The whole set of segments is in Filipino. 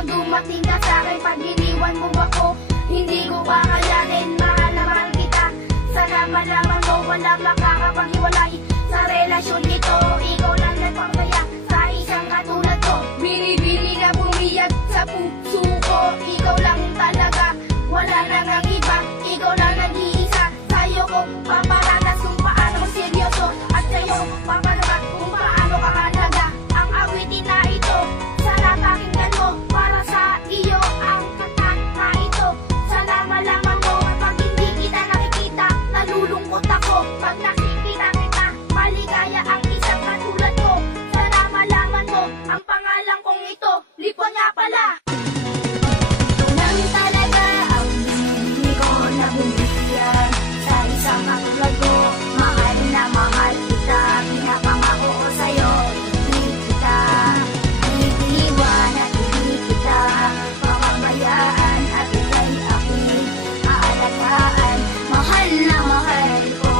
Dumating ka sa'kin pag iniwan mo ako. Hindi ko kakayanin, mahal na mahal kita. Sana malaman mo wala makakapaghiwalay sa relasyon nito. Ikaw lang nagpapaya sa isang katulad ko. Bini-bini na bumiyag sa puso ko. Ikaw lang talaga, wala nang ang iba. Ikaw lang nag-iisa. Sa'yo ko paparanas kung paano seryoso. At sa'yo paparanas kung paano kakalaga. Ang awitin na ito, sana pakinggan mo. Para sa iyo ang kanta na ito. Sana malaman mo pag hindi kita nakikita, nalulungkot ako. Pag nakikita kita, maligaya ang isang katulad ko. Sana malaman mo ang pangalan kong ito, Lipon nga pala. Nang talaga ang hindi ko nabubigyan sa isang katulad ko. Mahal na mahal kita, pinapangako ko sa'yo. Hindi kita iiwan at hindi kita papabayaan at ika'y aking aalagaan. Mahal na mahal ko.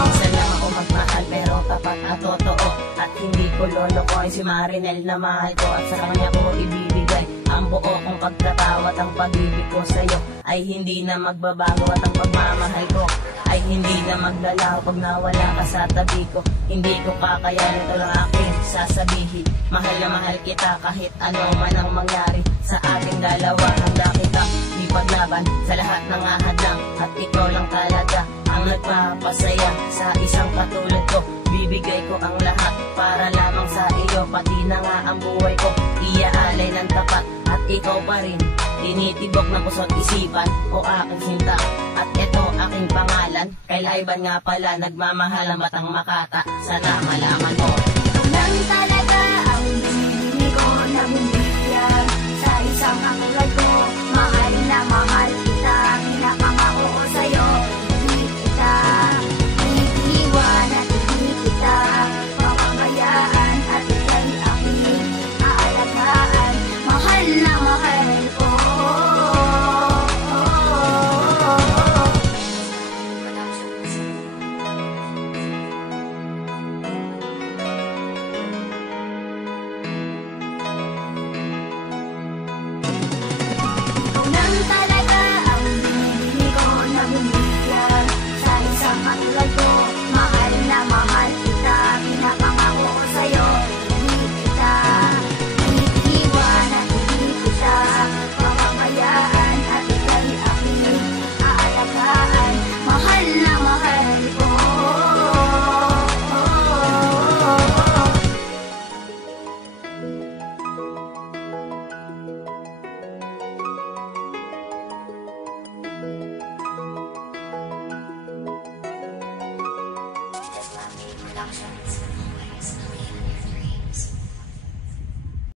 Minsan lang ako magmahal pero tapat at totoo. At hindi ko lolokoy si Marinel na mahal ko. At sa kanya ko ibibigay ang buo kong pagkatawa. At ang pag-ibig ko sa'yo ay hindi na magbabago. At ang pagmamahal ko ay hindi na maglalaho pag nawala ka sa tabi ko. Hindi ko kakayanin, ito lang aking sasabihin. Mahal na mahal kita kahit ano man ang mangyari sa ating dalawa. Handa kitang ipaglaban sa lahat ng ahadlang. At ikaw lang talaga ang nagpapasaya sa isang katulad ko. Bibigay ko ang lahat para lamang sa iyo. Pati na nga ang buhay ko iaalay ng tapat. At ikaw pa rin tinitibok ng puso't isipan o aking sinta. At ito aking pangalan, Kyle Ivan nga pala. Nagmamahal ang batang Makata. Sana malaman